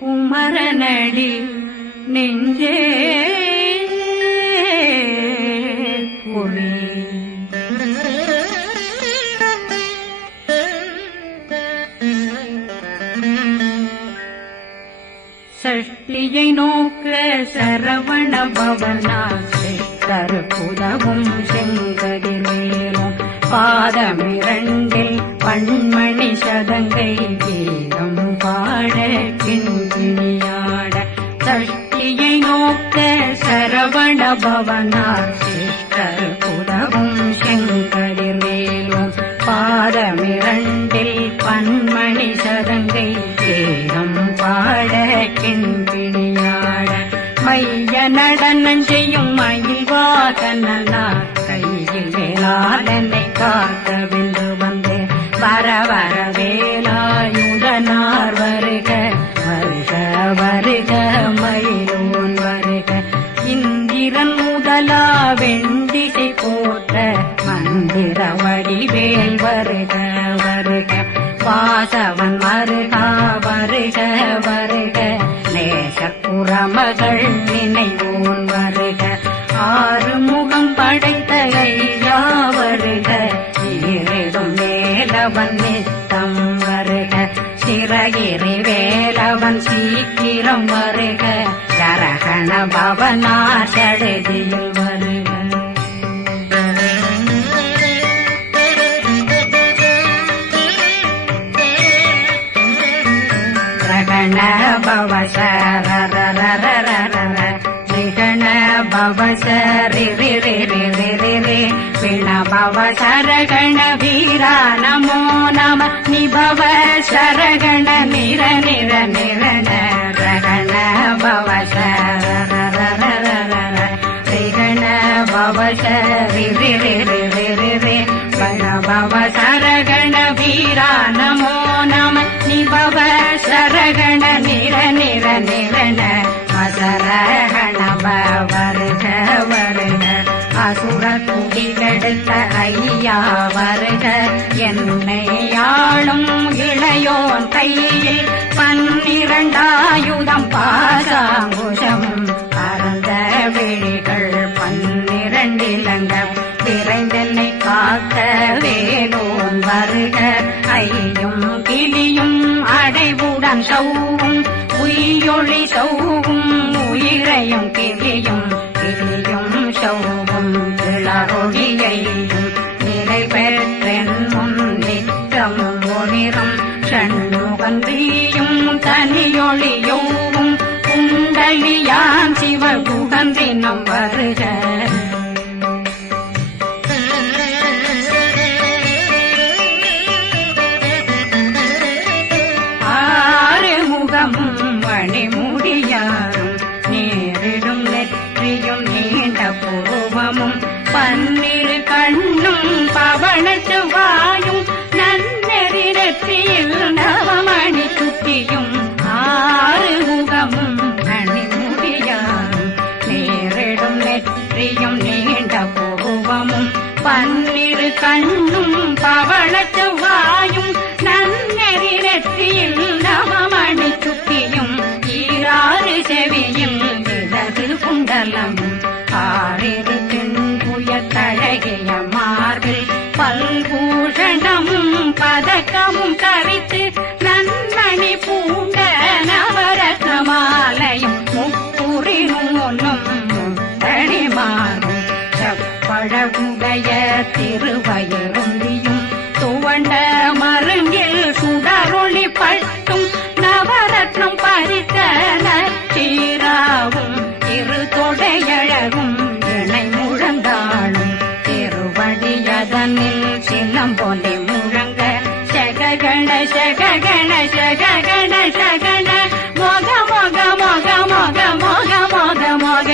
குமரனடி நெஞ்சே பாதமிரண்டில் பன்மணி சதங்கை ஏகம் பாட கிண்பிணியாட மைய நடனம் செய்யும் மயில் கையில் வேளாளனை காக்க வென்று வந்தே வர வரவே வாசவன் வருகா வருக வருக. நேசப்புற மகள் நினைவோன் வருக. ஆறு முகம் படைத்த ஐயா வருக. இருடும் மேலவன் நித்தம் வருக. சிறகிரி வேலவன் சீக்கிரம் வருக. ஜரகண பவனார் சடுதியில் பவசரி ரி ரி ரி ரி ரி ரி விண பவசரகண வீரா நமோ நம நிபவ சரகண நிர நிர நிர ரகண பவசரரரரரர ரிகண பவசரி ரி ரி ரி ரி ரி ரி வண பவசரகண வீரா நமோ நம நிபவ சரகண நிர நிர நிரண மசரகண வருக அசுர குடிகெடுத்த ஐயா வருக. என்னை ஆளும் இளையோன் கையில் பன்னிரண்டாயுதம் பாசாங்குஷம். பரந்த விழிகள் பன்னிரண்டிலங்க விரைந்தென்னை காக்க வேலோன் வருக. ஐயும் கிளியும் அடைவுடன் சௌவும். உயிரொளி சௌ பதக்கமும் தரித்து நன்மணி பூண்ட நவரத்ன மாலையும் முப்புரி நூலும் செப்பழ உடைய திருவயரும் గణశ గణశ గణ. మొగ మొగ మొగ మొగ మొగ మొగ మొగ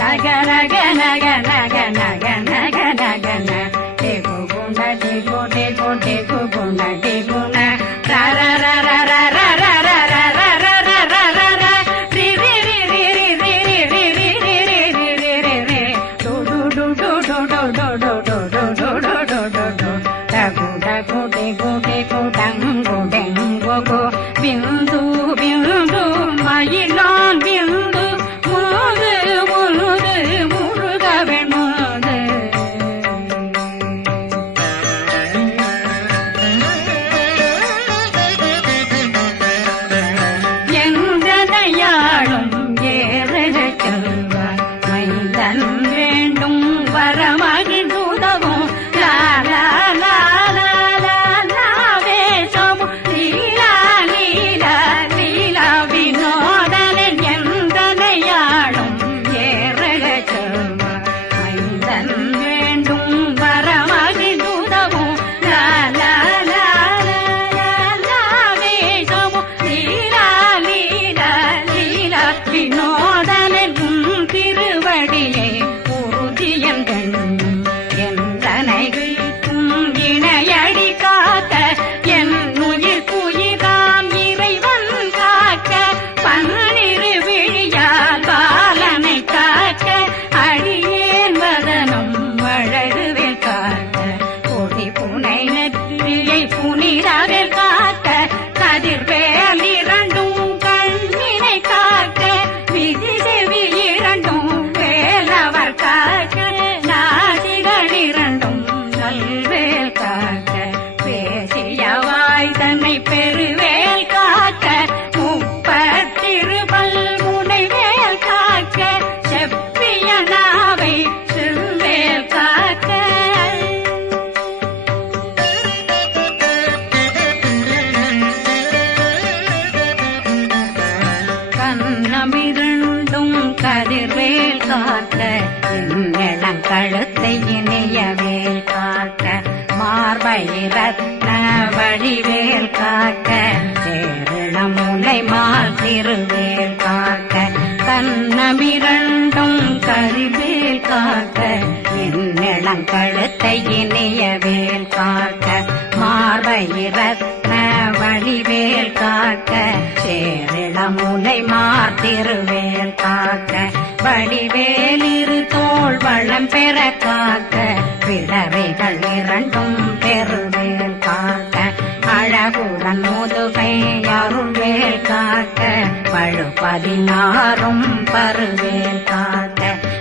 నగ నగ నగ. கல்லை மாசிறுவேல் காக்க. கண்ணமிரண்டும் கரிவேல் காக்க. என்னிடம் கழுத்தை இனியவேல் காக்க. மார்பயிரத்ன வழிவேல் காக்க. சேரிடமுனை மார்த்திருவேல் காக்க. வழிவேலிரு தோல் வளம் பெற காக்க. பிறவைகள் இரண்டும் பெறுவேல் அழகுடன் முதுகை அருள்வேல் காக்க பழு பதினாறும் பருவேல் காக்க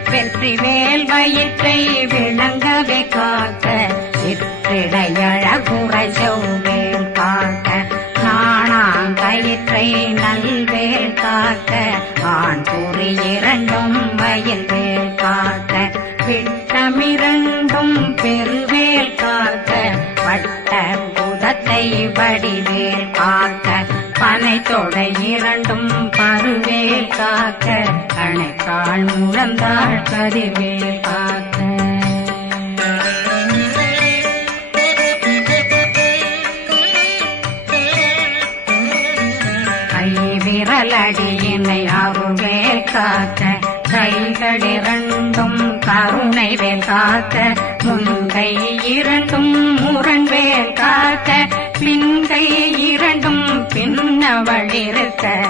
வெற்றி வேல் வயிற்றை விளங்கவே சென்றாள் முழந்தாள் கதிர்வேல் காக்க கை விரலடியினை அருள்வேல் காக்க. கைகளிரண்டும் கருணை வேல் காக்க. முன்கை இரண்டும் முரண்வேல் காக்க. பின்கை இரண்டும் பின்னவழிருக்க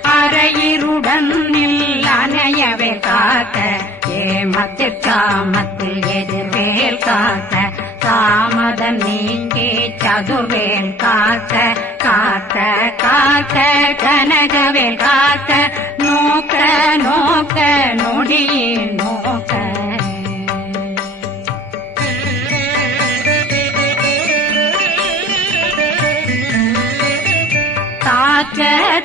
அரையிருடன் அணையவே காக்க ஏமத்தில் காமத்தில் எதிர்வேல் காக்க தாமதம் நீங்கே சதுர்வேல் காக்க காக்க காக்க கனகவேல் காக்க நோக்க நோக்க நொடியே நோக்க.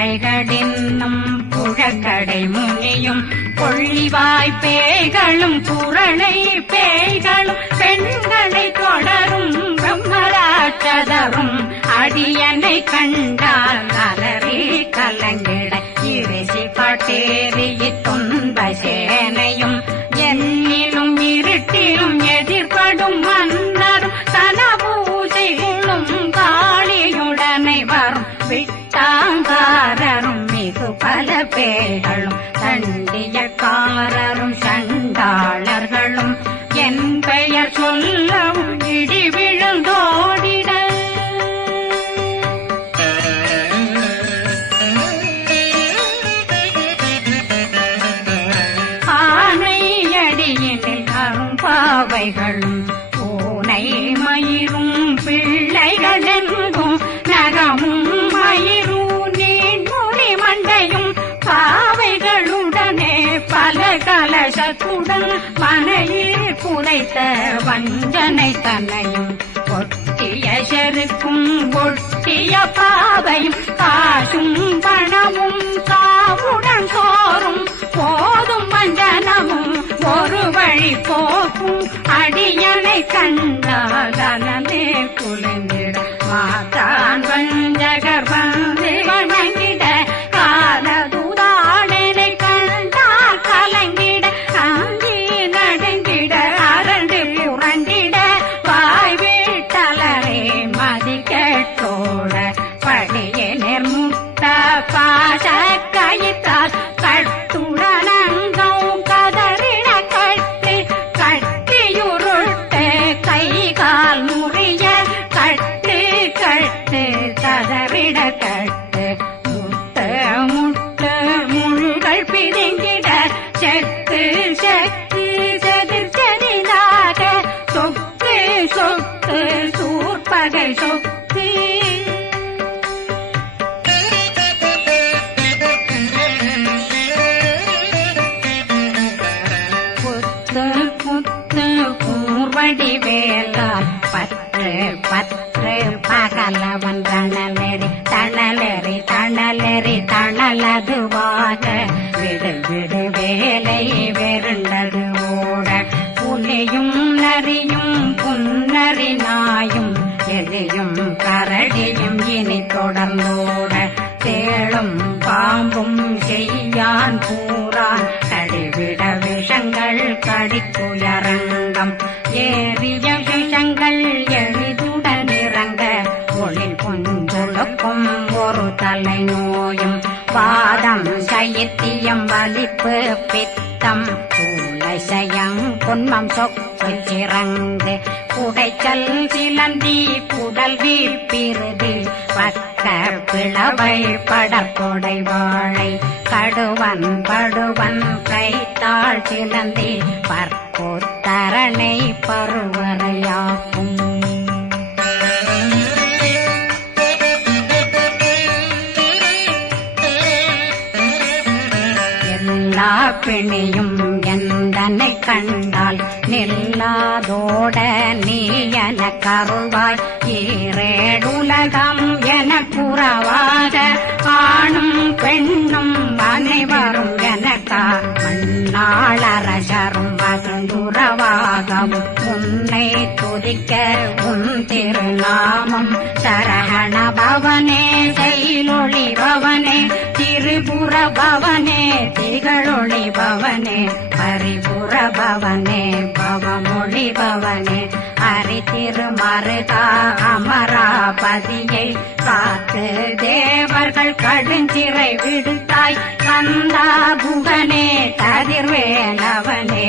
பிள்ளைகளின்னும் புழக்கடை முனியும் கொள்ளிவாய் பேய்களும் குரளை பேய்களும் பெண்களை தொடரும் பிரம்மராட்சதரும் அடியனை கண்டால் அலறி கலங்கிட இறைசி பட்டேறி துன்ப சேனையும் கலசத்துடன் மனையில் புதைத்த வஞ்சனை தன்னையும் ஒட்டிய செருக்கும் ஒட்டிய பாவையும் காசும் பணமும் சாவுடன் சோறும். போதும் வஞ்சனமும் ஒரு வழி போக்கும். அடியனை கண்டால் அனலே குளிர்ந்திட மாதான் வஞ்சகர்வன் விஷங்கள் எளிதுடன் இறங்க தொழில் கொஞ்சொழுக்கும் ஒரு தலை நோயும். பாதம் சைத்தியம் வலிப்பு பித்தம். சயம் பொன்மம் சொக்கு சிறங்கு. குடைச்சல் சிலந்தி புடல் வீழ்பிருதி பக்க பிளவை படற்கொடை வாழை. கடுவன் படுவன் கைத்தாள் சிலந்தி. பற்போத்தரணை பருவரையாக்கும். எல்லா பிணியும் எந்தனை கண்டால் நில்லாதோட நீ என கருவாய் ஈரேடுலகம் என புறவாக ஆணும் பெண்ணும் அனைவரும் எனக்கா மண்ணாளரசரும் மகந்துறவாகவும் உன்னை துதிக்க உன் திருநாமம் சரகண பவனே செயலொளி பவனே. திரிபுர பவனே திகழொளி பவனே பரிபுர பவனே பவமொழி பவனே அரி திருமருகா அமராபதியை காத்து தேவர்கள் கடுஞ்சிறை விடுத்தாய் கந்தா புகனே கதிர்வேலவனே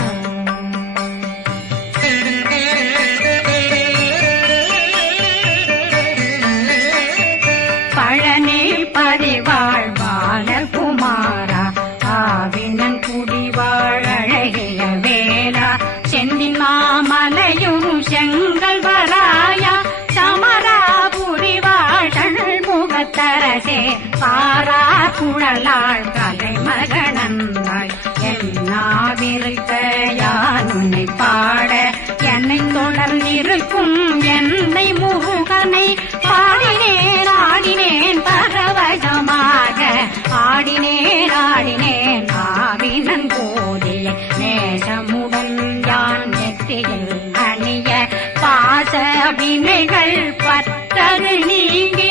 குழலாள் கலைமகனந்தாய் என்னாவிருக்க யான் உன்னை பாட என்னை தொடர்ந்திருக்கும் என்னை முருகனை பாடினேன் ஆடினேன் பரவசமாக. ஆடினேன் ஆடினேன் ஆவினன் போதிய நேசமுடன் யான் நெத்தியில் அணிய பாச வினைகள் பற்றது நீங்கி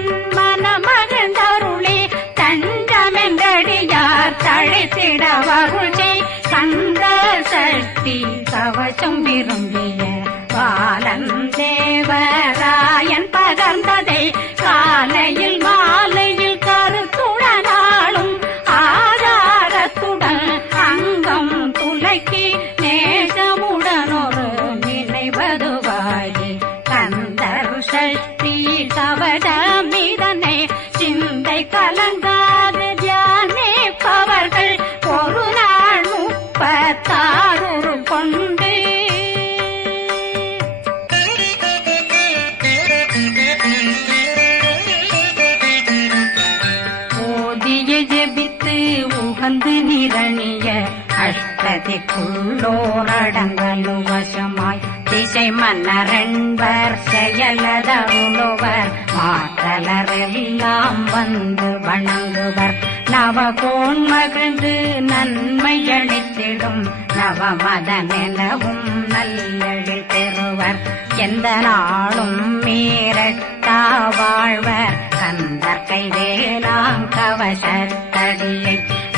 கவசம் விரும்பிய பாலன் தேவராயன் அஷ்டதிக்குள்ளோரடங்கலு வசமாய் திசை மன்னரண்பர் செயலதருளுவர் மாற்றலரெல்லாம் வந்து வணங்குவர். நவகோன் மகிழ்ந்து நன்மை அளித்திடும். நவமதனெனவும் நல்லழி பெறுவர். எந்த நாளும் மீறட்டா வாழ்வர். கந்தர் கைவேலாம் கவசத்தடியை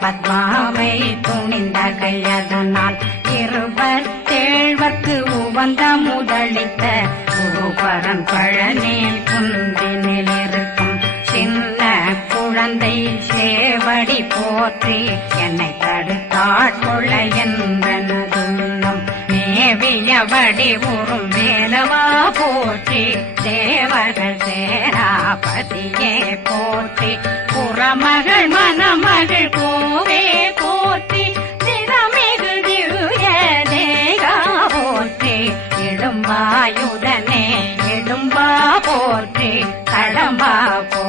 பத்மாவை துணிந்த கையதனால் இருபத்தேழ்வர்க்கு உவந்த முதலித்த பூபரன் பழனில் குந்தினில் இருக்கும். சின்ன குழந்தை சேவடி போற்றி என்னை தடுத்தாட்கொள்ள என்று மேவியபடி ஊரும் மேலமா போற்றி தேவர்கள் சேராபதியே போற்றி. புறமகள் மணமகள் கோவே போற்றி திறமிகு திவ்ய தேகா போற்றி. இடும்பாயுதனே இடும்பா போற்றி கடம்பா போ